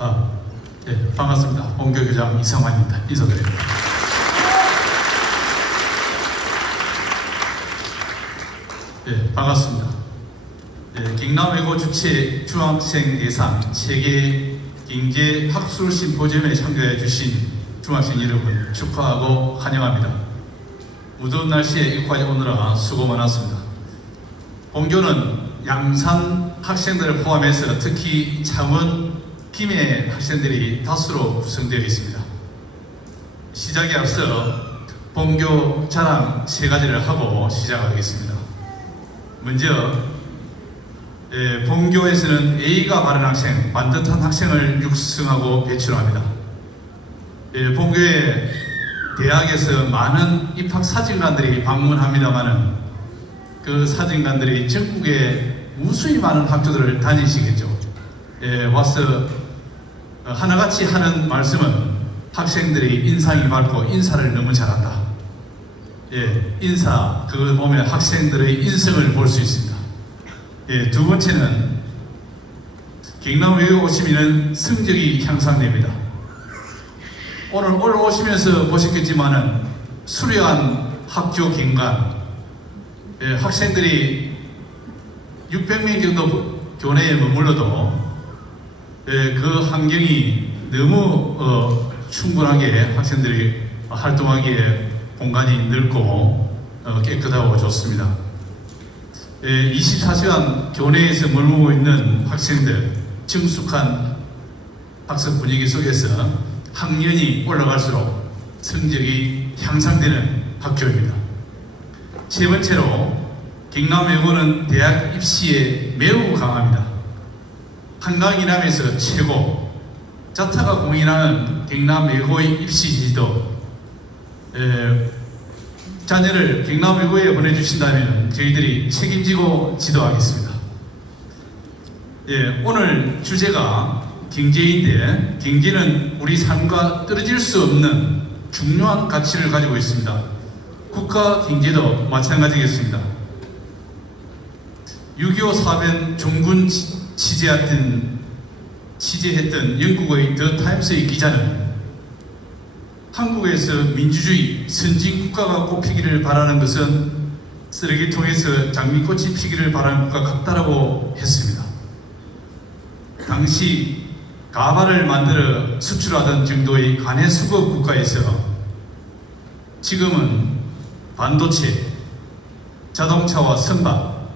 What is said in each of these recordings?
네, 반갑습니다. 본교교장 이성환입니다. 인사드립니다. 네, 반갑습니다. 네, 경남외고 주최 중학생 예상 세계 경제 학술 심포지엄에 참가해 주신 중학생 여러분 축하하고 환영합니다. 무더운 날씨에 여기까지 오느라 수고 많았습니다. 본교는 양산 학생들을 포함해서 특히 창원, 김해 학생들이 다수로 구성되어 있습니다. 시작에 앞서 본교 자랑 3가지를 하고 시작하겠습니다. 먼저 본교에서는 A가 바른 학생, 반듯한 학생을 육성하고 배출합니다. 본교의 대학에서 많은 입학 사진관들이 방문합니다마는 그 사진관들이 전국에 무수히 많은 학교들을 다니시겠죠. 와서 하나같이 하는 말씀은 학생들이 인상이 밝고 인사를 너무 잘한다. 인사, 그걸 보면 학생들의 인성을 볼 수 있습니다. 두 번째는 경남외고 오시면 성적이 향상됩니다. 오늘 오시면서 보셨겠지만은 수려한 학교 경관, 학생들이 600명 정도 교내에 머물러도 그 환경이 너무 충분하게 학생들이 활동하기에 공간이 넓고 깨끗하고 좋습니다. 24시간 교내에서 머물고 있는 학생들, 정숙한 학습 분위기 속에서 학년이 올라갈수록 성적이 향상되는 학교입니다. 세 번째로 경남외고는 대학 입시에 매우 강합니다. 한강 이남에서 최고, 자타가 공인하는 경남외고의 입시 지도, 자녀를 경남외고에 보내주신다면 저희들이 책임지고 지도하겠습니다. 오늘 주제가 경제인데, 경제는 우리 삶과 떨어질 수 없는 중요한 가치를 가지고 있습니다. 국가 경제도 마찬가지겠습니다. 6.25 사변 종군 취재했던 영국의 더 타임스의 기자는 한국에서 민주주의 선진국가가 꼽히기를 바라는 것은 쓰레기통에서 장미꽃이 피기를 바라는 것과 같다라고 했습니다. 당시 가발을 만들어 수출하던 정도의 간해수급 국가에서 지금은 반도체, 자동차와 선박,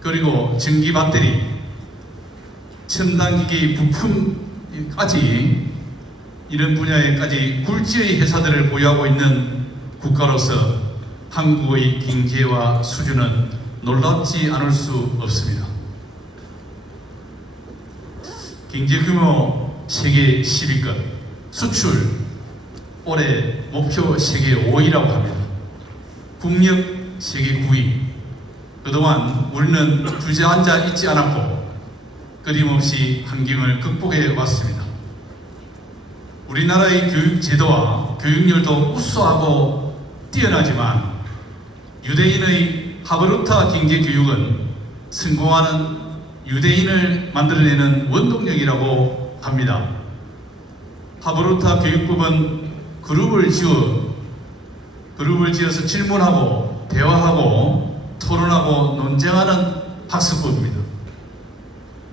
그리고 전기 배터리, 첨단기기 부품까지 이런 분야에까지 굴지의 회사들을 보유하고 있는 국가로서 한국의 경제와 수준은 놀랍지 않을 수 없습니다. 경제 규모 세계 10위권, 수출 올해 목표 세계 5위라고 합니다. 국력 세계 9위. 그동안 우리는 주저앉아 있지 않았고 끊임없이 환경을 극복해 왔습니다. 우리나라의 교육 제도와 교육열도 우수하고 뛰어나지만 유대인의 하버루타 경제교육은 성공하는 유대인을 만들어내는 원동력이라고 합니다. 하버루타 교육법은 그룹을 지어서 질문하고 대화하고 토론하고 논쟁하는 학습법입니다.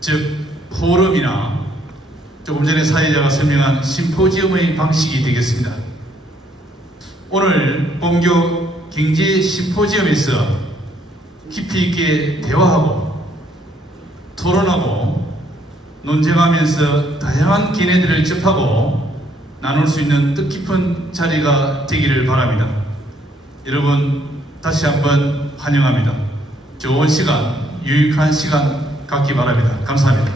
즉 포럼이나 조금 전에 사회자가 설명한 심포지엄의 방식이 되겠습니다. 오늘 본교 경제 심포지엄에서 깊이 있게 대화하고 토론하고 논쟁하면서 다양한 견해들을 접하고 나눌 수 있는 뜻깊은 자리가 되기를 바랍니다. 여러분 다시 한번 환영합니다. 좋은 시간, 유익한 시간 갖기 바랍니다. 감사합니다.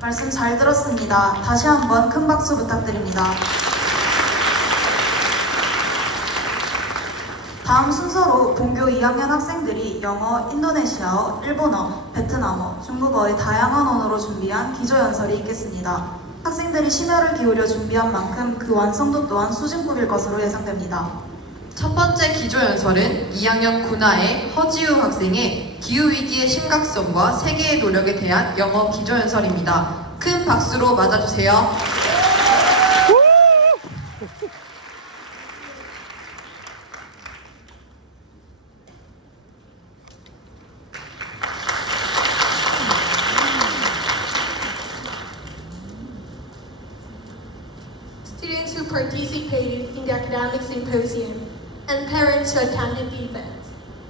말씀 잘 들었습니다. 다시 한번 큰 박수 부탁드립니다. 다음 순서로 본교 2학년 학생들이 영어, 인도네시아어, 일본어, 베트남어, 중국어의 다양한 언어로 준비한 기조연설이 있겠습니다. 학생들이 심혈을 기울여 준비한 만큼 그 완성도 또한 수준급일 것으로 예상됩니다. 첫 번째 기조연설은 2학년 군하의 허지우 학생의 기후위기의 심각성과 세계의 노력에 대한 영어 기조연설입니다. 큰 박수로 맞아주세요. Students who participated in the academic symposium, and parents who attended the event.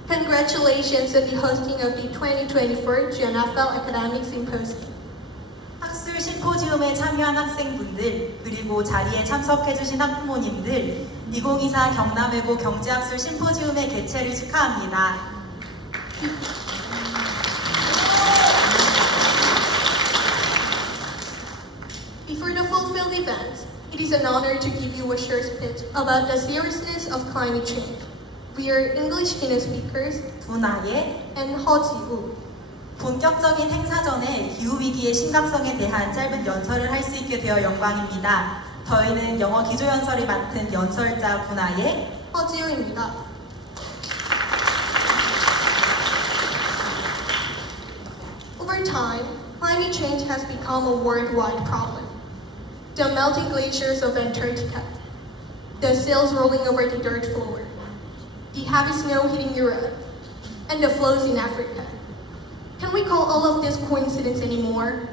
Congratulations on the hosting of the 2024 GNFL Academic Symposium. 학술 심포지움에 참여한 학생분들 그리고 자리에 참석해주신 학부모님들 2024 경남외고 경제학술 심포지움의 개최를 축하합니다. Before the fulfilled event, it is an honor to give you a short speech about the seriousness of climate change. We are English keynote speakers 분하의 and 허지우. 본격적인 행사 전에 기후위기의 심각성에 대한 짧은 연설을 할 수 있게 되어 영광입니다. 저희는 영어 기조연설을 맡은 연설자 분하의 허지우입니다. Over time, climate change has become a worldwide problem. The melting glaciers of Antarctica, the seals rolling over the dirt floor, the heavy snow hitting Europe, and the floods in Africa. Can we call all of this coincidence anymore?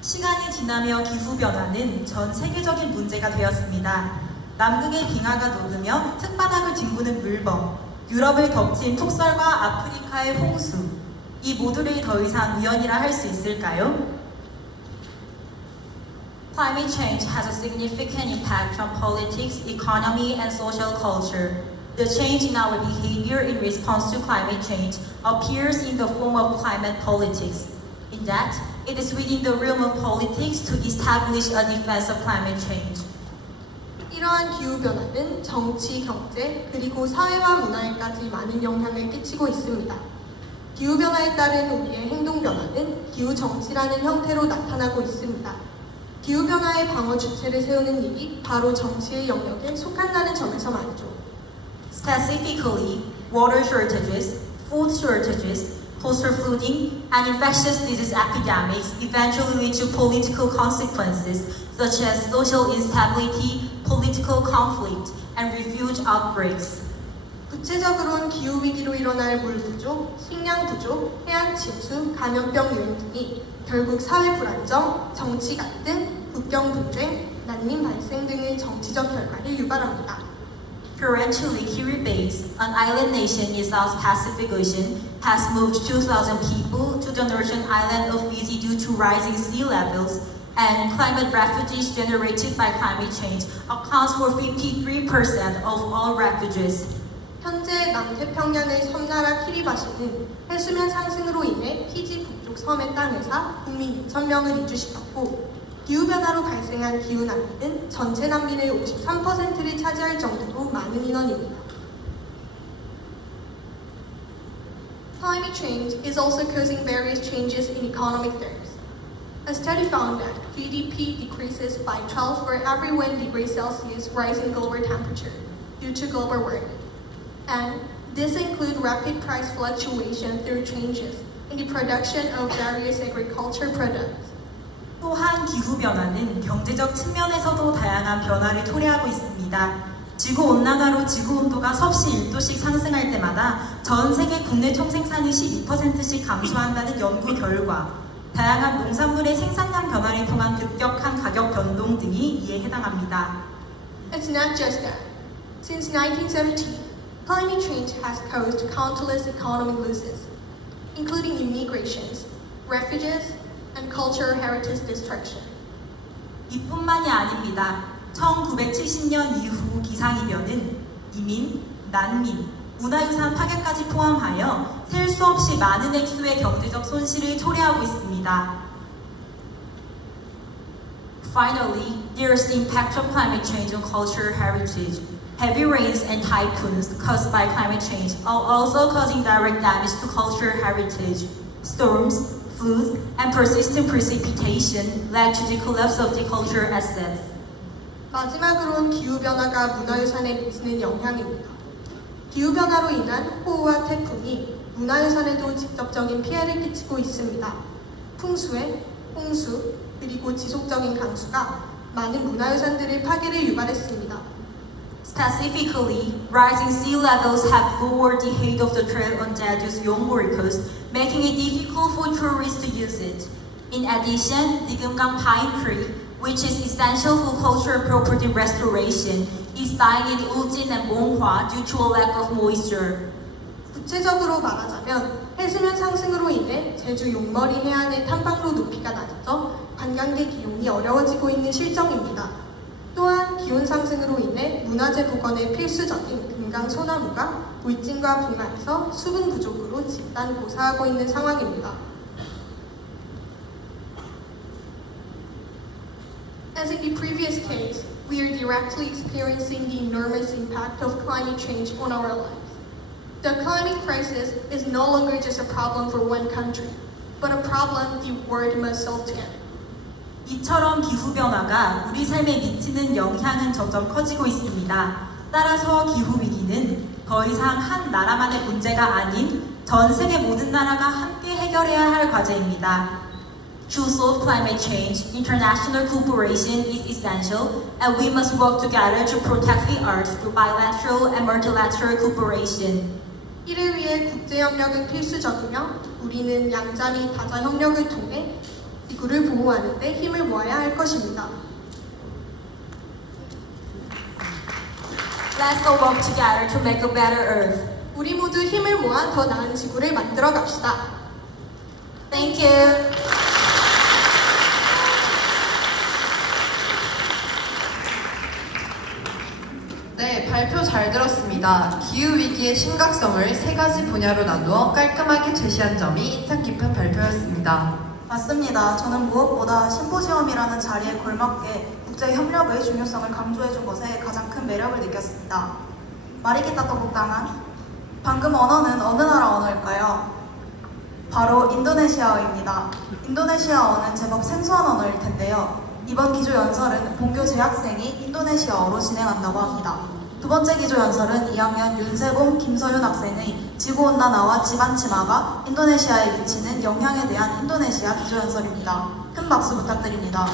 시간이 지나며 기후변화는 전 세계적인 문제가 되었습니다. 남극의 빙하가 녹으며 특바닥을 뒹구는 물범, 유럽을 덮친 폭설과 아프리카의 홍수, 이 모두를 더 이상 우연이라 할 수 있을까요? Climate change has a significant impact on politics, economy, and social culture. The change in our behavior in response to climate change appears in the form of climate politics. In that, it is within the realm of politics to establish a defense of climate change. 이러한 기후변화는 정치, 경제, 그리고 사회와 문화에까지 많은 영향을 끼치고 있습니다. 기후변화에 따른 우리의 행동변화는 기후정치라는 형태로 나타나고 있습니다. 기후변화의 방어 주체를 세우는 일이 바로 정치의 영역에 속한다는 점에서 말이죠. Specifically, water shortages, food shortages, coastal flooding, and infectious disease epidemics eventually lead to political consequences such as social instability, political conflict, and refuge outbreaks. 구체적으로는 기후위기로 일어날 물 부족, 식량 부족, 해안 침수, 감염병 유행 등이 결국 사회 불안정, 정치 갈등, 국경 분쟁, 난민 발생 등의 정치적 결과를 유발합니다. Currently, Kiribati, an island nation in South Pacific Ocean, has moved 2,000 people to the northern island of Fiji due to rising sea levels, and climate refugees generated by climate change accounts for 53% of all refugees. 현재 남태평양의 섬나라 키리바시는 해수면 상승으로 인해 피지 북쪽 섬의 땅에서 국민 6,000명을 이주시켰고 기후변화로 발생한 기후난민은 전체 난민의 53%를 차지할 정도로 많은 인원입니다. Climate change is also causing various changes in economic terms. A study found that GDP decreases by 12 for every 1 degree Celsius rise in global temperature due to global warming. And this includes rapid price fluctuation through changes in the production of various agriculture products. 또한 기후변화는 경제적 측면에서도 다양한 변화를 초래하고 있습니다. 지구온난화로 지구온도가 섭씨 1도씩 상승할 때마다 전 세계 국내 총생산이 12%씩 감소한다는 연구 결과, 다양한 농산물의 생산량 변화를 통한 급격한 가격 변동 등이 이에 해당합니다. It's not just that. Since 1917, climate change has caused countless economic losses, including immigrations, refugees, and cultural heritage destruction. 이뿐만이 아닙니다. 1970년 이후 기상이변은 이민, 난민, 문화유산 파괴까지 포함하여 셀 수 없이 많은 액수의 경제적 손실을 초래하고 있습니다. Finally, there is the impact of climate change on cultural heritage. Heavy rains and typhoons caused by climate change are also causing direct damage to cultural heritage. Storms, floods, and persistent precipitation led to the collapse of the cultural assets. 마지막으로는 기후변화가 문화유산에 미치는 영향입니다. 기후변화로 인한 호우와 태풍이 문화유산에도 직접적인 피해를 끼치고 있습니다. 풍수해, 홍수, 그리고 지속적인 강수가 많은 문화유산들의 파괴를 유발했습니다. Specifically, rising sea levels have lowered the height of the trail on Jeju's Yongbori coast, making it difficult for tourists to use it. In addition, the Geumgang pine tree, which is essential for cultural property restoration, is dying in Uljin and Bonghwa due to a lack of moisture. 구체적으로 말하자면 해수면 상승으로 인해 제주 용머리 해안의 탐방로 높이가 낮아져 관광객 이용이 어려워지고 있는 실정입니다. 또한 기온 상승으로 인해 문화재 복원에 필수적인 금강 소나무가 울진과 봉화에서 수분 부족으로 집단 고사하고 있는 상황입니다. As in the previous case, we are directly experiencing the enormous impact of climate change on our lives. The climate crisis is no longer just a problem for one country, but a problem the world must solve together. 이처럼 기후변화가 우리 삶에 미치는 영향은 점점 커지고 있습니다. 따라서 기후위기는 더 이상 한 나라만의 문제가 아닌 전 세계 모든 나라가 함께 해결해야 할 과제입니다. To solve climate change, international cooperation is essential, and we must work together to protect the earth through bilateral and multilateral cooperation. 이를 위해 국제협력은 필수적이며 우리는 양자 및 다자 협력을 통해 지구를 보호하는 데 힘을 모아야 할 것입니다. Let's all work together to make a better earth. 우리 모두 힘을 모아 더 나은 지구를 만들어 갑시다. Thank you. 네, 발표 잘 들었습니다. 기후위기의 심각성을 세 가지 분야로 나누어 깔끔하게 제시한 점이 인상 깊은 발표였습니다. 맞습니다. 저는 무엇보다 심포지엄이라는 자리에 걸맞게 국제 협력의 중요성을 강조해준 것에 가장 큰 매력을 느꼈습니다. Mari kita tepuk tangan. 방금 언어는 어느 나라 언어일까요? 바로 인도네시아어입니다. 인도네시아어는 제법 생소한 언어일 텐데요. 이번 기조 연설은 본교 재학생이 인도네시아어로 진행한다고 합니다. 두 번째 기조 연설은 2학년 윤세봉, 김서윤 학생의 지구온난화와 집안 침하가 인도네시아에 미치는 영향에 대한 인도네시아 기조 연설입니다. 큰 박수 부탁드립니다.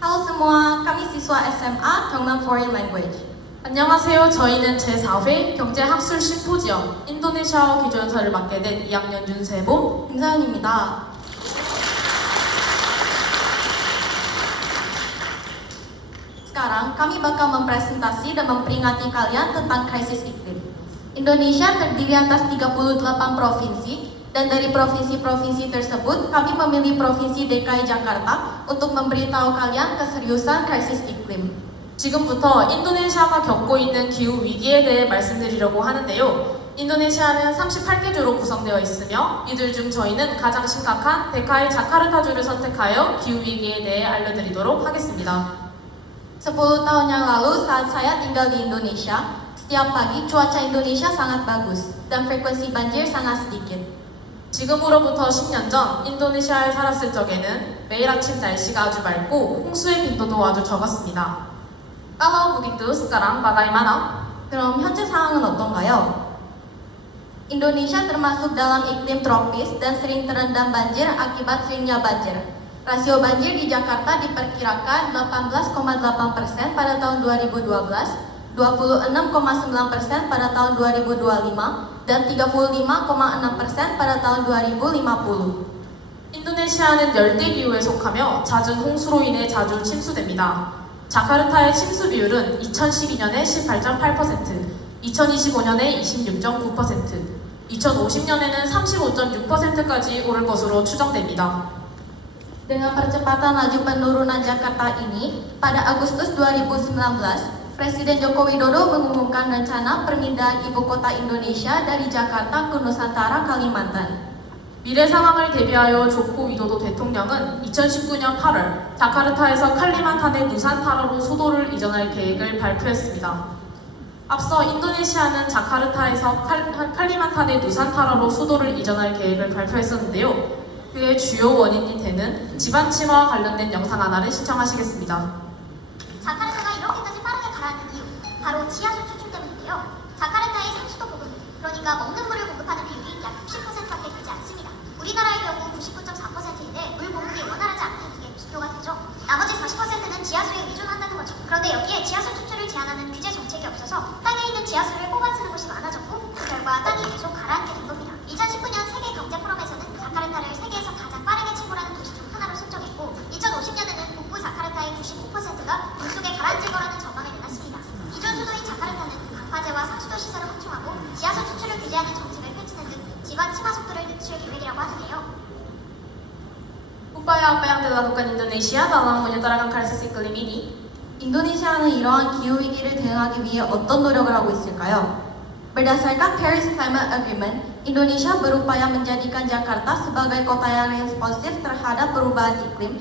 Halo semua, kami siswa SMA Gyeongnam Foreign Language. 안녕하세요. 저희는 제4회 경제학술 심포지엄 인도네시아어 기조연설을 맡게 된 2학년 윤세봄, 김서연입니다. Sekarang kami bakal mempresentasi dan memperingati kalian tentang krisis iklim. Indonesia terdiri atas 38 provinsi, dan dari provinsi-provinsi tersebut kami memilih Provinsi DKI Jakarta untuk memberitahu kalian keseriusan krisis iklim. 지금부터 인도네시아가 겪고 있는 기후 위기에 대해 말씀드리려고 하는데요. 인도네시아는 38개 주로 구성되어 있으며 이들 중 저희는 가장 심각한 데카이 자카르타주를 선택하여 기후 위기에 대해 알려드리도록 하겠습니다. 10 tahun yang lalu saat saya tinggal di Indonesia, setiap pagi cuaca Indonesia sangat bagus dan frekuensi banjir sangat sedikit. 지금으로부터 10년 전 인도네시아에 살았을 적에는 매일 아침 날씨가 아주 맑고 홍수의 빈도도 아주 적었습니다. Kalau begitu, sekarang bagaimana? 그럼 현재 상황은 어떤가요? Indonesia termasuk dalam iklim tropis dan sering terendam banjir akibat seringnya banjir. Rasio banjir di Jakarta diperkirakan 18,8% pada tahun 2012, 26,9% pada tahun 2025, dan 35,6% pada tahun 2050. 인도네시아는 열대 기후에 속하며 잦은 홍수로 인해 자주 침수됩니다. 자카르타의 침수 비율은 2012년에 18.8%, 2025년에 26.9%, 2050년에는 35.6%까지 오를 것으로 추정됩니다. Dengan percepatan laju penurunan Jakarta ini, pada Agustus 2019, Presiden Joko Widodo mengumumkan rencana permindahan ibu kota Indonesia dari Jakarta ke Nusantara, Kalimantan. 미래 상황을 대비하여 조코 위도도 대통령은 2019년 8월 자카르타에서 칼리만탄의 누산타라로 수도를 이전할 계획을 발표했습니다. 앞서 인도네시아는 자카르타에서 칼리만탄의 누산타라로 수도를 이전할 계획을 발표했었는데요. 그의 주요 원인이 되는 지방 침하와 관련된 영상 하나를 시청하시겠습니다. 자카르타가 이렇게까지 빠르게 가라앉는 이유, 바로 지하수 추출 때문인데요. 자카르타의 상수도 보급, 그러니까 먹는 물을 공급하는 비율이 약 60%밖에 되지 않습니다. 우리나라의 경우 99.4%인데 물 공급이 원활하지 않는 게 비교가 되죠. 나머지 40%는 지하수에 의존한다는 거죠. 그런데 여기에 지하수 추출을 제한하는 규제 정책이 없어서 땅에 있는 지하수를 뽑아 쓰는 곳이 많아졌고 그 결과 땅이 계속 가라앉게 된 겁니다. 2019년 세계 경제 포럼에서는 자카르타를 세계에서 가장 빠르게 침몰하는 도시 중 하나로 선정했고 2050년에는 북부 자카르타의 95%가 물속에 가라앉을 거라는 전망을 내놨습니다. 이전 수도인 자카르타는 방파제와 상수도 시설을 확충하고 지하수 추출을 규제하는 정책을 펼치는 등 지방 침하 속도를 늦출 계획이라고 하는데요. Upaya apa yang dilakukan Indonesia dalam menyuarakan krisis iklim ini? 인도네시아는 이러한 기후 위기를 대응하기 위해 어떤 노력을 하고 있을까요? Berdasarkan Paris Climate Agreement, Indonesia berupaya menjadikan Jakarta sebagai kota yang responsif terhadap perubahan iklim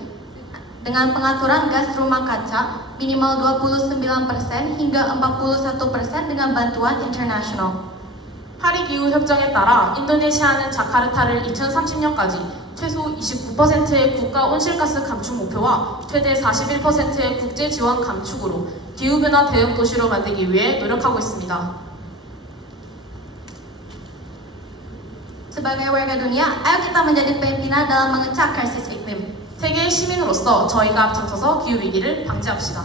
dengan pengaturan gas rumah kaca minimal 29% hingga 41% dengan bantuan internasional. 파리 기후 협정에 따라 인도네시아는 자카르타를 2030년까지 최소 29%의 국가 온실가스 감축 목표와 최대 41%의 국제 지원 감축으로 기후변화 대응 도시로 만들기 위해 노력하고 있습니다. Sebagai warga dunia, ayo kita menjadi pimpinan dalam mengecek krisis iklim. 세계의 시민으로서 저희가 앞장서서 기후 위기를 방지합시다.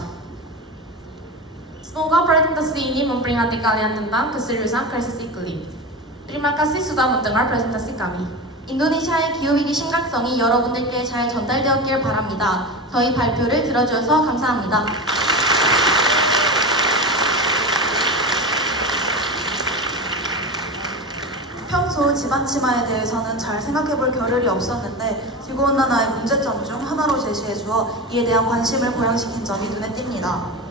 Semoga presentasi ini memperingati kalian tentang keseriusan krisis iklim. Terima kasih sudah mendengar presentasi kami. 인도네시아의 기후위기 심각성이 여러분들께 잘 전달되었길 바랍니다. 저희 발표를 들어주셔서 감사합니다. 평소 지방 침하에 대해서는 잘 생각해볼 겨를이 없었는데 지구온난화의 문제점 중 하나로 제시해주어 이에 대한 관심을 고양시킨 점이 눈에 띕니다.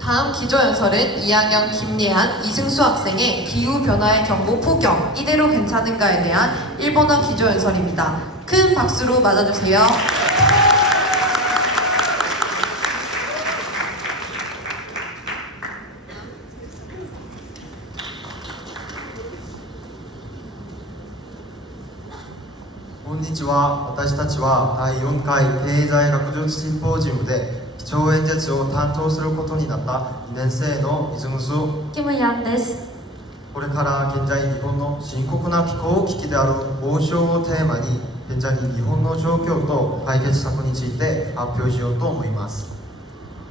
다음 기조연설은 2학년 김예한, 이승수 학생의 기후변화의 경고 포경, 이대로 괜찮은가에 대한 일본어 기조연설입니다. 큰 박수로 맞아주세요. konnichiwa. 私たちは第4回経済学術シンポジウムで基調演説を担当することになった2年生のイズムス。 김의한です。これから現在日本の深刻な気候危機である猛暑をテーマに現在日本の状況と解決策について発表しようと思います。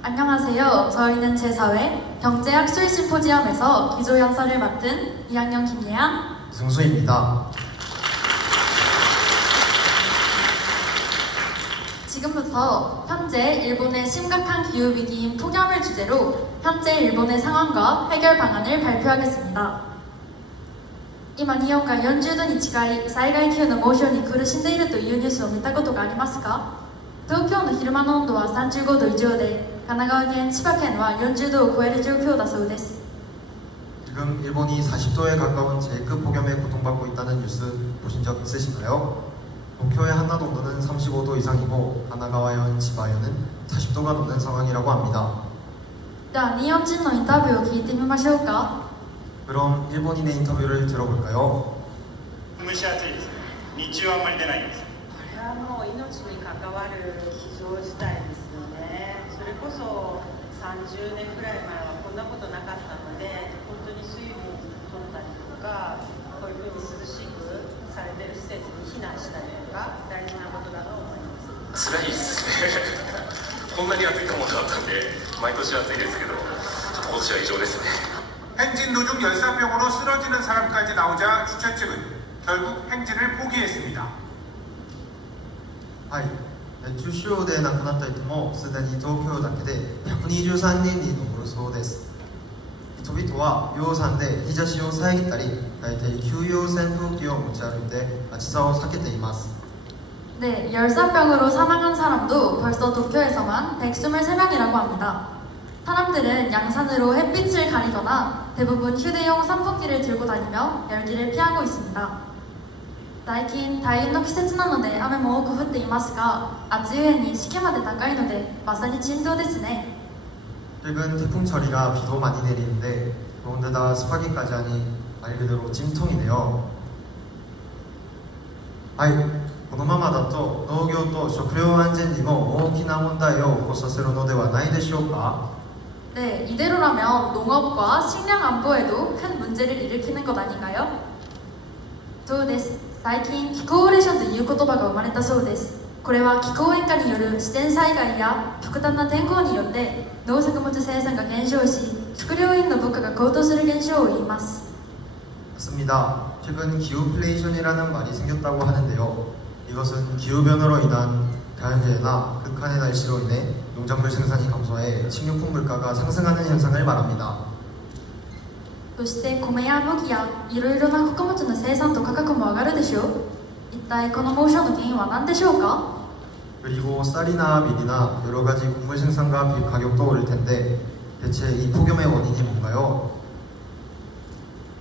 안녕하세요. 저희는 제4회 경제학술 심포지엄에서 기조연설을 맡은 2학년 김예한, イズムス입니다. 지금부터 현재 일본의 심각한 기후위기인 폭염을 주제로 현재 일본의 상황과 해결 방안을 발표하겠습니다. 今日本が40度に近い災害級の猛暑に苦しんでいるというニュースを見たことがありますか？東京の昼間の温度は35度以上で神奈川県、千葉県は40度を超える状況だそうです。 지금 일본이 40도에 가까운 제급 폭염에 고통받고 있다는 뉴스 보신 적 있으신가요? 도쿄의 한낮 온도는 35도 이상이고 가나가와현, 지바현은 40도가 넘는 상황이라고 합니다. では日本人のインタビューを聞いてみましょうか。 그럼 일본인의 인터뷰를 들어볼까요? 蒸し暑いですね。日中はあんまり出ないです。これはもう命に関わる非常事態ですよね。それこそ30年くらい前はこんなことなかったので、本当に水分を取ったりとか、こういうふうに涼しくされてる施設に避難したりとか、大事なことだと思います。辛いですね。こんなに暑いと思わなかったんで、毎年暑いですけど、ちょっと今年は異常ですね。 행진 도중 열사병으로 쓰러지는 사람까지 나오자 주최 측은 결국 행진을 포기했습니다. はい、熱中症で亡くなった人もすでに東京だけで123人に上るそうです。人々は養蚕で日差しを遮ったり、大体給油扇風機を持ち歩いて暑さを避けています。 네, 열사병으로 사망한 사람도 벌써 도쿄에서만 123명이라고 합니다. 사람들은 양산으로 햇빛을 가리거나 대부분 휴대용 선풍기를 들고 다니며 열기를 피하고 있습니다. 最近大変の季節なので雨も多く降っていますが、暑い上に湿気まで高いのでまさに珍道ですね。 최근 태풍철이라 비도 많이 내리는데 더군다나 습하기까지 하니 말 그대로 찜통이네요. 아이, このままだと農業と食料安全にも大きな問題を起こさせるのではないでしょうか? 네, 이대로라면 농업과 식량 안보에도 큰 문제를 일으키는 것 아닌가요? そうです。最近気候オレーションという言葉が生まれたそうです。これは気候変化による自然災害や極端な天候によって農作物生産が減少し、食料品の物価が高騰する現象を言います。 맞습니다. 최근 기후플레이션이라는 말이 생겼다고 하는데요. 이것은 기후변화로 인한 자연재해나 극한의 날씨로 인해 농작물 생산이 감소해 식료품 물가가 상승하는 현상을 말합니다. そして米や麦やいろいろな穀物の生産と価格も上がるでしょう。一体この猛暑の原因は何でしょうか？ 그리고 쌀이나 밀이나 여러 가지 곡물 생산과 가격도 오를 텐데 대체 이 폭염의 원인이 뭔가요?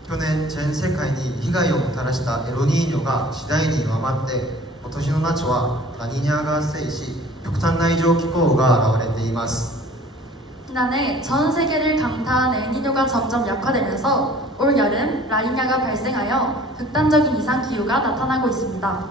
去年全世界に被害をもたらしたエロニーニョが次第に弱まって今年の夏はラニーニャが発生し極端な異常気候が現れています。 지난해 전 세계를 강타한 엘니뇨가 점점 약화되면서 올 여름 라니냐가 발생하여 극단적인 이상 기후가 나타나고 있습니다.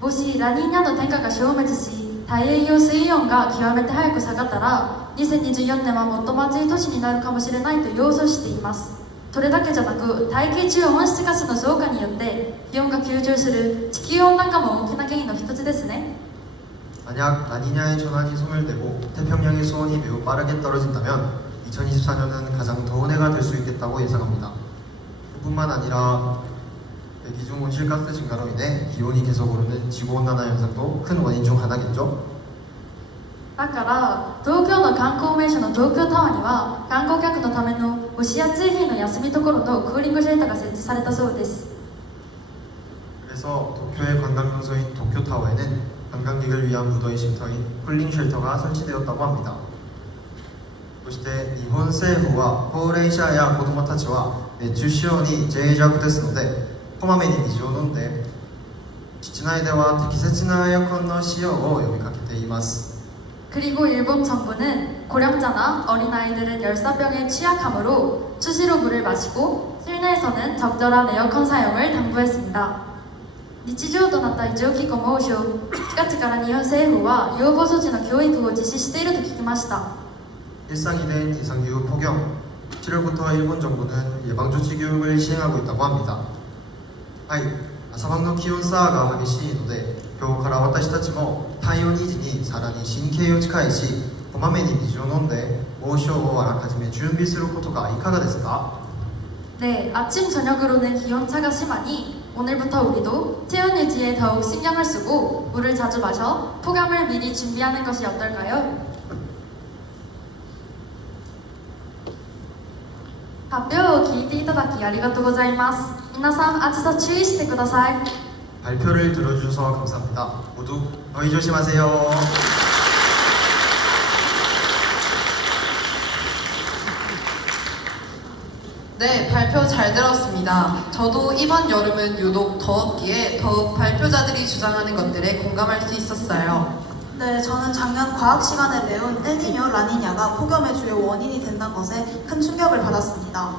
もしラニーニャの天下が消滅し太平洋水温が極めて早く下がったら2024年は最も暑い年になるかもしれないと予想しています。それだけじゃなく大気中温室ガスの増加によって気温が急上する地球温暖化も大きな原因の一つですね。 만약 라니냐의 전환이 소멸되고 태평양의 수온이 매우 빠르게 떨어진다면 2024년은 가장 더운 해가 될 수 있겠다고 예상합니다. 뿐만 아니라 대기 중 온실가스 증가로 인해 기온이 계속 오르는 지구온난화 현상도 큰 원인 중 하나겠죠. だから東京の観光名所の東京タワーには観光客のための蒸し暑い日の休み所とクーリングシェルターが設置されたそうです。 그래서 도쿄의 관광 명소인 도쿄타워에는 관광객을 위한 무더위 쉼터인 쿨링 쉘터가 설치되었다고 합니다. そして日本政府は高齢者や子どもたちは熱中症に脆弱ですのでこまめに水を飲んで室内では適切なエアコンの使用を呼びかけています。 그리고 일본 정부는 고령자나 어린아이들은 열사병에 취약하므로 수시로 물을 마시고 실내에서는 적절한 에어컨 사용을 당부했습니다. 日常となった異常気候猛暑、4月から日本政府は予防措置の教育を実施していると聞きました。 일상이 된 이상기후 폭염, 7월부터 일본 정부는 예방조치 교육을 시행하고 있다고 합니다. はい、朝晩の気温差が激しいので今日から私たちも太陽ニーズにさらに神経を近いしこまめに水を飲んで猛暑をあらかじめ準備することがいかがですか? 네, 아침 저녁으로는 기온차가 심하니 오늘부터 우리도 체온 유지에 더욱 신경을 쓰고 물을 자주 마셔 폭염을 미리 준비하는 것이 어떨까요? 発表を聞いていただきありがとうございます。皆さん暑さ注意してください。 발표를 들어주셔서 감사합니다. 모두 더위 조심하세요. 네, 발표 잘 들었습니다. 저도 이번 여름은 유독 더웠기에 더욱 발표자들이 주장하는 것들에 공감할 수 있었어요. 네, 저는 작년 과학 시간에 배운 엘니뇨, 라니냐가 폭염의 주요 원인이 된다는 것에 큰 충격을 받았습니다.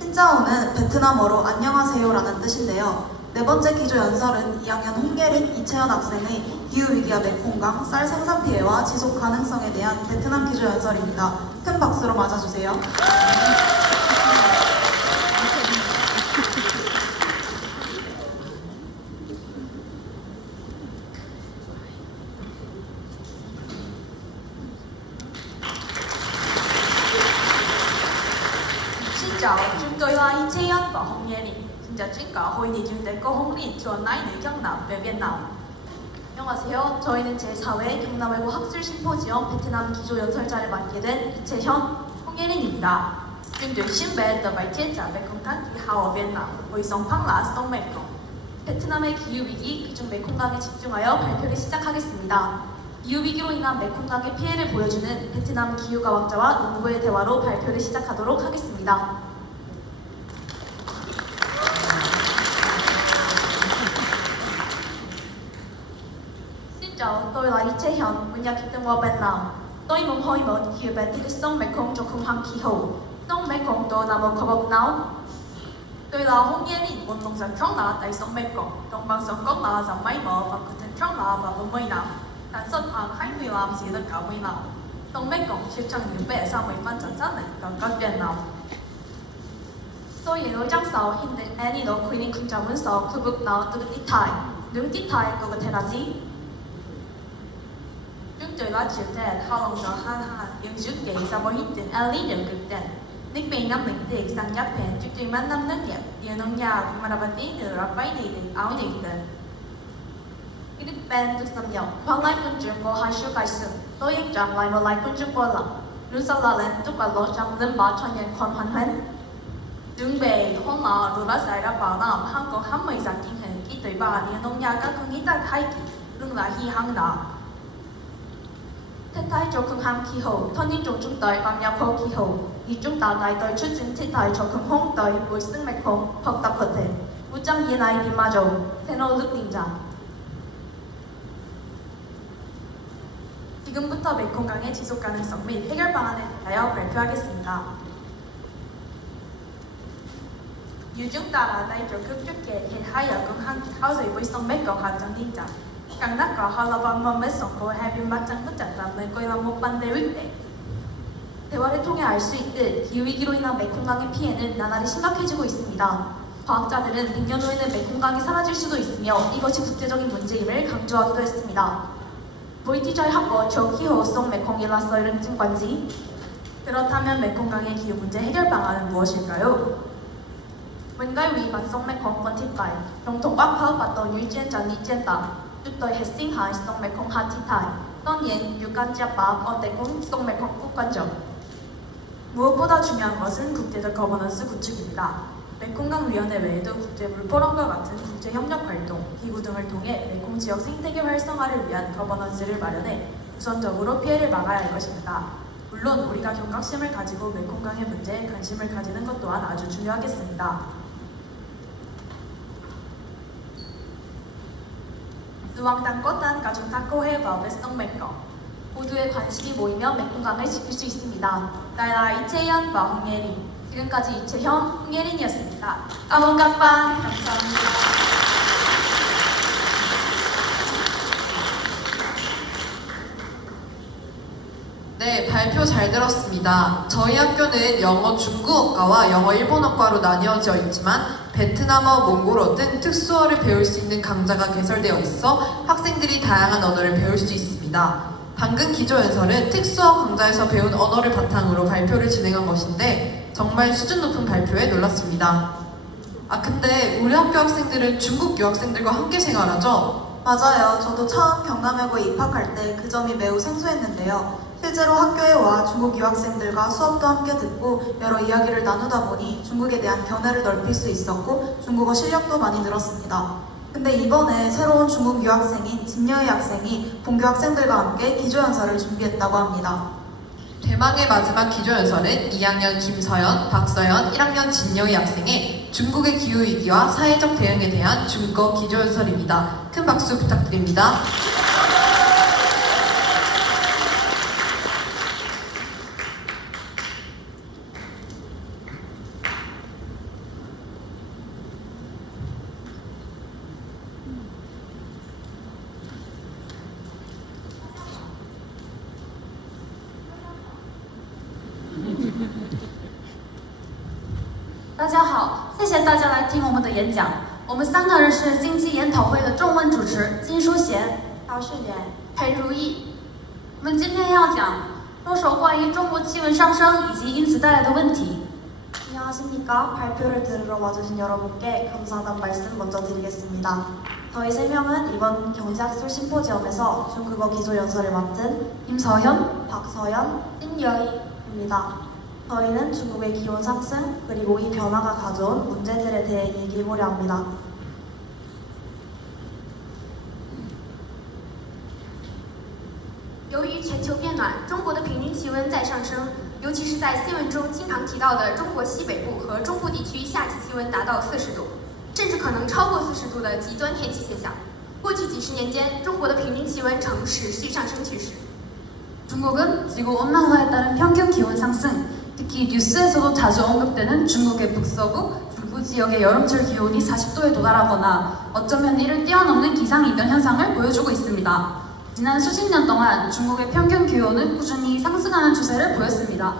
신짜오는 베트남어로 안녕하세요라는 뜻인데요. 네 번째 기조 연설은 2학년 홍예린, 이채연 학생의 기후위기와 메콩강, 쌀 생산 피해와 지속 가능성에 대한 베트남 기조 연설입니다. 큰 박수로 맞아주세요. Xin chào, chúng tôi là Icheon và Hong Yerin. Xin chào tất cả hội nghị 중대 có Hong Rin, 주원 나이 경남, 베트남. 안녕하세요. 저희는 제4회 경남외고 학술 심포지엄 베트남 기조 연설자를 맡게 된 이채현, 홍예린입니다. Chương trình xin bè tờ bài chia trả về công tác khí hậu ở Việt Nam với sông Phang Lá, sông Mekong. 베트남의 기후위기, 그중 메콩강에 집중하여 발표를 시작하겠습니다. 기후위기로 인한 메콩강의 피해를 보여주는 베트남 기후과학자와 농부의 대화로 발표를 시작하도록 하겠습니다. tôi là Lee Tae-hyun, một nhà kịch tân hoa Việt Nam. Tôi muốn hỏi một hiểu về thị sông Mekong trong khung hành khí hậu. Sông Mekong đó là một khu vực nào? Tôi là Hong Ye-rin, một nông dân trong là tại sông Mekong. Đồng bằng sông Cốc là dòng máy mở và cực thành trong là vào vùng Tây Nam. Sản xuất hàng 25 chỉ được cả Tây Nam. Sông Mekong chiếm trong những vẻ sao mấy phần sản xuất này còn các Việt Nam. Tôi nhớ trong sáu hình định Annie đó quy định không trong số khu vực nào từ tích thải. Đứng tích thải có thể là gì? Chúng tôi là chịu thể thao lòng gió hàn nhưng trước đây sau mỗi hình định Ellie đều cực đen. Nick Bay năm bình tiệc sang Japan chúng tôi mang năm nước đẹp. Điều nông nhà mà đã bắt đi từ rạp váy này đến áo này đến. Khi Nick Bay được xâm nhập, khoảng lại quân trường có hai số cái sự. Tôiยังจำlại một lại quân trường qua lắm. Lúc sau là lên tục và lỗ trong lâm bá cho nhân khoan hoàn hoan. Đứng bề hôm mà rồi đã xảy ra bảo nam Hàn Quốc hăm mấy dạng kinh hình khi tới bà thì nông nhà các con nghĩ ta thay lưng là hi hăng đó. Thiên tai cho khung hăng khí hậu, thôn những trong chúng tôi bằng nhau khâu khí hậu, thì chúng ta đại tới xuất trình thiên tai cho khung hông tới với sinh mạch hông học tập có thể. Một trăm year này thì mà rồi, thế nó lực định rằng. 지금부터 메콩강의 지속 가능성 및 해결 방안에 대하여 발표하겠습니다. Như chúng ta đã đây cho cướp trước kể thì hai ở con hăng tháo dậy với sông mét còn hạt trong tin rằng càng nát có hai là bằng mầm mét sông cô hai bên bắt trăng bất chặt làm nơi coi là một ban 대회 때 대화를 통해 알 수 있듯 기후위기로 인한 메콩강의 피해는 나날이 심각해지고 있습니다. 과학자들은 100년 후에는 메콩강이 사라질 수도 있으며 이것이 국제적인 문제임을 강조하기도 했습니다. 보이티저의 학과 저기호성 메콩일라서이른 증관지 그렇다면 메콩강의 기후 문제 해결 방안은 무엇일까요? When cái vị bằng sông Mekong còn thiết bài, trong thông báo khớp và tổ như trên trận đi trên tàu, chúng tôi hết sinh hại sông Mekong hạt thiết thải. Tất nhiên, 유관자 밥 어때군 sông Mekong 국관적. 무엇보다 중요한 것은 국제적 거버넌스 구축입니다. 메콩강 위원회 외에도 국제물 포럼과 같은 국제 협력 활동, 기구 등을 통해 메콩 지역 생태계 활성화를 위한 거버넌스를 마련해 우선적으로 피해를 막아야 할 것입니다. 물론 우리가 경각심을 가지고 메콩강의 문제에 관심을 가지는 것 또한 아주 중요하겠습니다. Luang tăng cốt tan cả chúng ta cô hê vào với sông Mekong. 모두의 관심이 모이면 메콩강을 지킬 수 있습니다. 나라 이채현 và Hong Ye-rin. 지금까지 이채현, 홍예린이었습니다. 감사합니다. 감사합니다. 네, 발표 잘 들었습니다. 저희 학교는 영어 중국어과와 영어 일본어과로 나뉘어져 있지만 베트남어, 몽골어 등 특수어를 배울 수 있는 강좌가 개설되어 있어 학생들이 다양한 언어를 배울 수 있습니다. 방금 기조연설은 특수어 강좌에서 배운 언어를 바탕으로 발표를 진행한 것인데 정말 수준 높은 발표에 놀랐습니다. 아 근데 우리 학교 학생들은 중국 유학생들과 함께 생활하죠? 맞아요. 저도 처음 경남여고에 입학할 때 그 점이 매우 생소했는데요. 실제로 학교에 와 중국 유학생들과 수업도 함께 듣고 여러 이야기를 나누다 보니 중국에 대한 견해를 넓힐 수 있었고 중국어 실력도 많이 늘었습니다. 근데 이번에 새로운 중국 유학생인 진여희 학생이 본교 학생들과 함께 기조연설을 준비했다고 합니다. 대망의 마지막 기조연설은 2학년 김서연, 박서연, 1학년 진여희 학생의 중국의 기후위기와 사회적 대응에 대한 중국어 기조연설입니다. 큰 박수 부탁드립니다. 大家好，谢谢大家来听我们的演讲。我们三个人是经济研讨会的中文主持金淑贤、陶世元、裴如意。我们今天要说关于中国气温上升以及因此带来的问题。 안녕하십니까. 발표를 들으러 와주신 여러분께 감사하다는 말씀 먼저 드리겠습니다. 저희 세 명은 이번 경제학술 심포지엄에서 중국어 기조연설을 맡은 임서현, 박서연, 띵여희입니다. 저희는 중국의 기온 상승 그리고 이 변화가 가져온 문제들에 대해 얘기해보려 합니다. 由于全球变暖，中国的平均气温在上升，尤其是在新闻中经常提到的中国西北部和中部地区夏季气温达到40度，甚至可能超过40度的极端天气现象。过去几十年间，中国的平均气温呈持续上升趋势。 중국은 지구온난화에 따른 평균 기온 상승, 특히 뉴스에서도 자주 언급되는 중국의 북서부, 중부 지역의 여름철 기온이 40도에 도달하거나 어쩌면 이를 뛰어넘는 기상이변 현상을 보여주고 있습니다. 지난 수십 년 동안 중국의 평균 기온은 꾸준히 상승하는 추세를 보였습니다.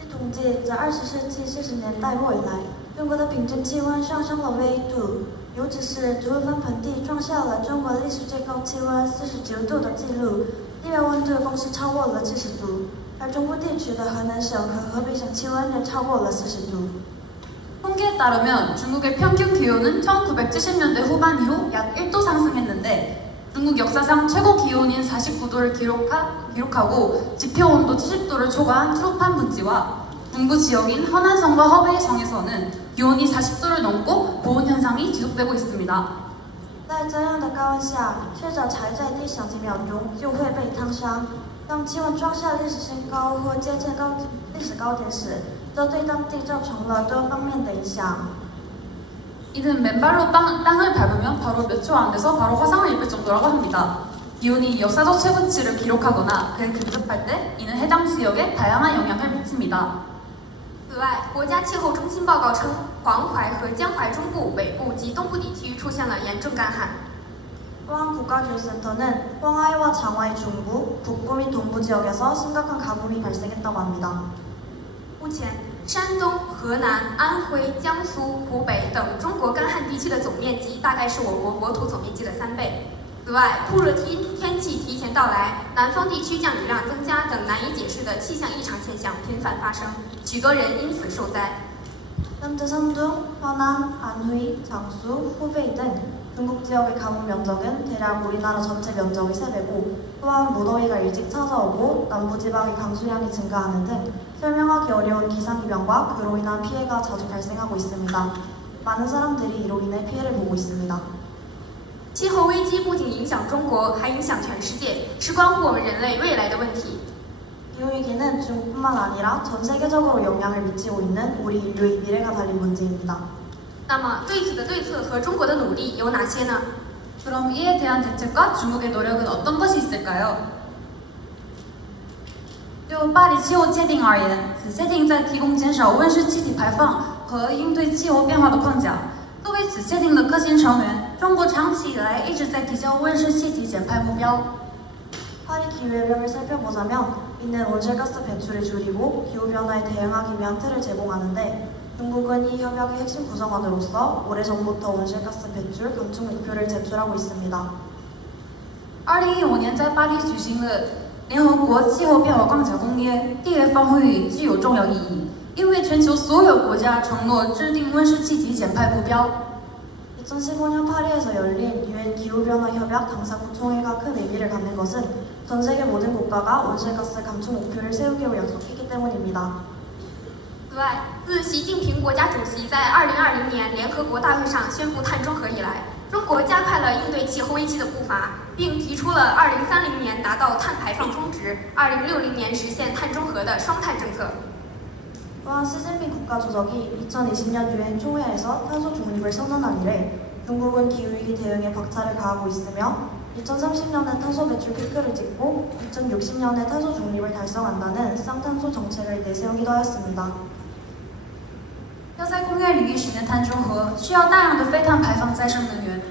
据统计，自20世纪70年代末以来，中国的平均气温上升了约1度，尤其是竹峰盆地创下了中国历史最高气温49度的纪录，地表温度更是超过了70度，而中部地区的河南省和河北省气温也超过了40度。 통계에 따르면 중국의 평균 기온은 1970년대 후반 이후 약 1도 상승했는데 중국 역사상 최고 기온인 49도를 기록하고 지표 온도 70도를 초과한 트로판 분지와 중부 지역인 허난성과 허베이성에서는 기온이 40도를 넘고 보온 현상이 지속되고 있습니다. 在这样的高温下，赤脚踩在地上几秒钟就会被烫伤。当气温创下历史新高或接近历史高点时，都对当地造成了多方面的影响。 이는 맨발로 땅을 밟으면 바로 몇 초 안 돼서 바로 화상을 입을 정도라고 합니다. 기온이 역사적 최고치를 기록하거나 그에 근접할 때 이는 해당 지역에 다양한 영향을 미칩니다. 此外，国家气候中心报告称，黄淮和江淮中部、北部及东部地区出现了严重干旱。 또한 국가기후센터는 황하이와 장화의 중부, 북부 및 동부 지역에서 심각한 가뭄이 발생했다고 합니다. 目前，山东、河南、安徽、江苏、湖北等中国干旱地区的总面积大概是我国国土总面积的3倍。此外，酷热天气提前到来，南方地区降雨量增加等难以解释的气象异常现象频繁发生，许多人因此受灾。 현재山东,河南, 안휘, 장수, 후베이 등 중국 지역의 가뭄 면적은 대략 우리나라 전체 면적의 3배고 또한 무더위가 일찍 찾아오고 남부지방의 강수량이 증가하는 등 설명하기 어려운 기상이변과 그로 인한 피해가 자주 발생하고 있습니다. 많은 사람들이 이로 인해 피해를 보고 있습니다. 气候危机不仅影响中国，还影响全世界，是关乎我们人类未来的问题。 기후위기는 중국뿐만 아니라 전 세계적으로 영향을 미치고 있는 우리 인류의 미래가 달린 문제입니다. 那么，对此的对策和中国的努力有哪些呢？ 그럼 이에 대한 대책과 중국의 노력은 어떤 것이 있을까요? 就巴黎气候协定而言，此协定在提供减少温室气体排放和应对气候变化的框架。作为此协定的核心成员，中国长期以来一直在提交温室气体减排目标。 파리 기후협약을 살펴보자면 이는 온실가스 배출을 줄이고 기후변화에 대응하기 위한 틀을 제공하는데 중국은 이 협약의 핵심 구성원으로서 오래전부터 온실가스 배출 감축 목표를 제출하고 있습니다. 2015年在巴黎举行的联合国气候变化框架公约缔约方会议具有重要意义，因为全球所有国家承诺制定温室气体减排目标。 2015년 파리에서 열린 유엔 기후변화협약 당사국 총회가 큰 의미를 갖는 것은 전 세계 모든 국가가 온실가스 감축 목표를 세우기로 약속했기 때문입니다. 此外，自习近平国家主席在2020年联合国大会上宣布碳中和以来，中国加快了应对气候危机的步伐，并提出了2030年达到碳排放峰值、2060年实现碳中和的双碳政策。 또한 시진핑 국가주석이 2020년 유엔 총회에서 탄소 중립을 선언한 이래 중국은 기후위기 대응에 박차를 가하고 있으며 2030년에 탄소 배출 피크를 찍고 2060년에 탄소 중립을 달성한다는 쌍탄소 정책을 내세우기도 하였습니다. 要在工业领域实现碳中和，需要大量的非碳排放再生能源。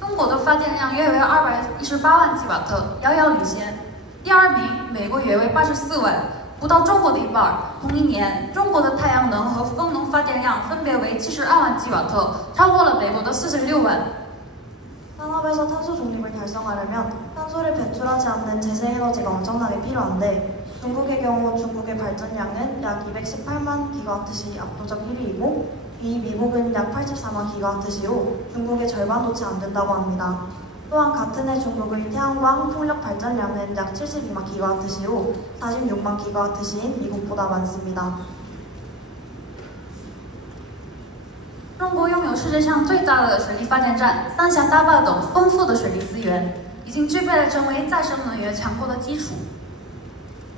中国的发电量约为218万吉瓦特，遥遥领先。第二名，美国约为84万，不到中国的一半。同一年，中国的太阳能和风能发电量分别为72万吉瓦特，超过了美国的46万。 산업에서 탄소 중립을 달성하려면 탄소를 배출하지 않는 재생에너지가 엄청나게 필요한데 중국의 경우 중국의 발전량은 약 218만 기가와트시 압도적 1위이고 이 미국은 약 84만 기가와트시로 중국의 절반도 채 안 된다고 합니다. 또한 같은 해 중국의 태양광 풍력 발전량은 약 72만 기가와트시로 46만 기가와트시인 미국보다 많습니다. 中国拥有世界上最大的水力发电站、三峡大坝等丰富的水利资源，已经具备了成为再生能源强国的基础。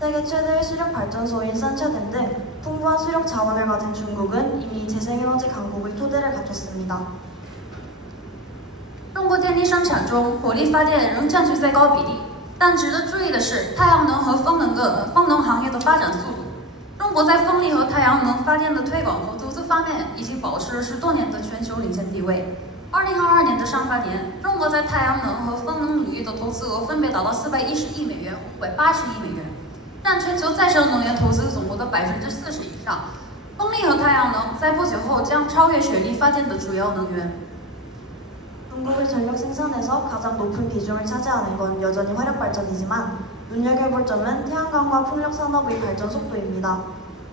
세계 최대의 수력 발전소인 산샤댐 등 풍부한 수력 자원을 가진 중국은 이미 재생에너지 강국의 토대를 갖췄습니다. 中国电力生产中，火力发电仍占据最高比例。但值得注意的是，太阳能和风能行业的发展速度。中国在风力和太阳能发电的推广和投资方面已经保持了10多年的全球领先地位。2022年的上半年，中国在太阳能和风能领域的投资额分别达到410亿美元和580亿美元，占全球再生能源投资总额的40%以上。风力和太阳能在不久后将超越水力发电的主要能源。 중국의 전력 생산에서 가장 높은 비중을 차지하는 건 여전히 화력 발전이지만 눈여겨볼 점은 태양광과 풍력 산업의 발전 속도입니다.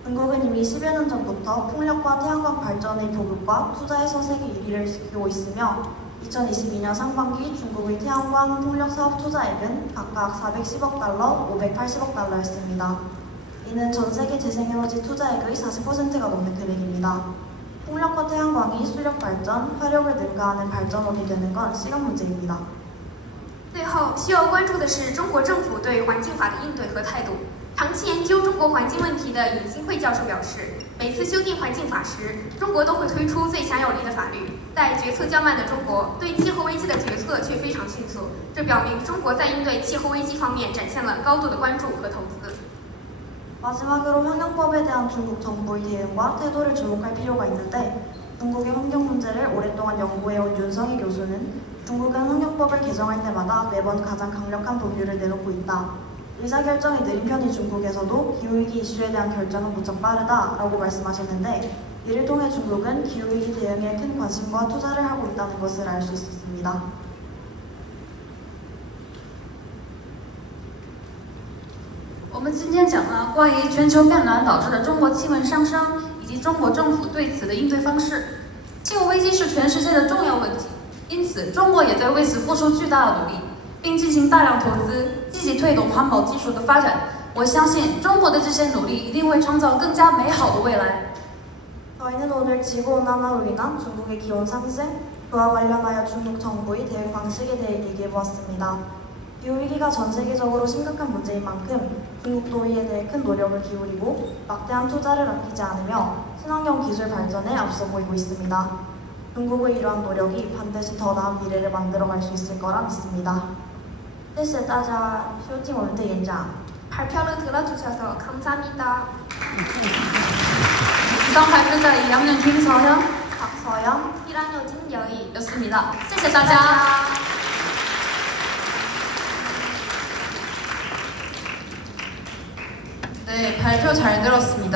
중국은 이미 10여 년 전부터 풍력과 태양광 발전의 보급과 투자에서 세계 1위를 지키고 있으며 2022년 상반기 중국의 태양광 풍력 사업 투자액은 각각 410억 달러, 580억 달러였습니다. 이는 전 세계 재생에너지 투자액의 40%가 넘는 금액입니다. 풍력과 태양광이 수력 발전, 화력을 능가하는 발전원이 되는 건 시간 문제입니다. 最后，需要关注的是中国政府对环境法的应对和态度。长期研究中国环境问题的尹新慧教授表示，每次修订环境法时，中国都会推出最强有力的法律。在决策较慢的中国，对气候危机的决策却非常迅速，这表明中国在应对气候危机方面展现了高度的关注和投资。 마지막으로 환경법에 대한 중국 정부의 대응과 태도를 주목할 필요가 있는데 중국의 환경 문제를 오랫동안 연구해온 윤성희 교수는 중국은 환경법을 개정할 때마다 매번 가장 강력한 법률을 내놓고 있다. 의사결정이 느린 편인 중국에서도 기후위기 이슈에 대한 결정은 무척 빠르다라고 말씀하셨는데 이를 통해 중국은 기후위기 대응에 큰 관심과 투자를 하고 있다는 것을 알 수 있었습니다. 我们今天讲了关于全球变暖导致的中国气温上升，以及中国政府对此的应对方式。气候危机是全世界的重要问题，因此中国也在为此付出巨大的努力，并进行大量投资，积极推动环保技术的发展。我相信中国的这些努力一定会创造更加美好的未来。 저희는 오늘 지구온난화로 인한 중국의 기온 상승, 그와 관련하여 중국 정부의 대응 방식에 대해 얘기해보았습니다. 기후위기가 전 세계적으로 심각한 문제인 만큼 중국도 이에 대해 큰 노력을 기울이고 막대한 투자를 아끼지 않으며 친환경 기술 발전에 앞서 보이고 있습니다. 중국의 이러한 노력이 반드시 더 나은 미래를 만들어갈 수 있을 거라 믿습니다. 谢谢大家收听我们的演讲。 발표를 들어주셔서 감사합니다. 이상 발표자 2학년 김서현, 박서연, 1학년 진여희. 였습니다. 谢谢大家。 네, 발표 잘 들었습니다.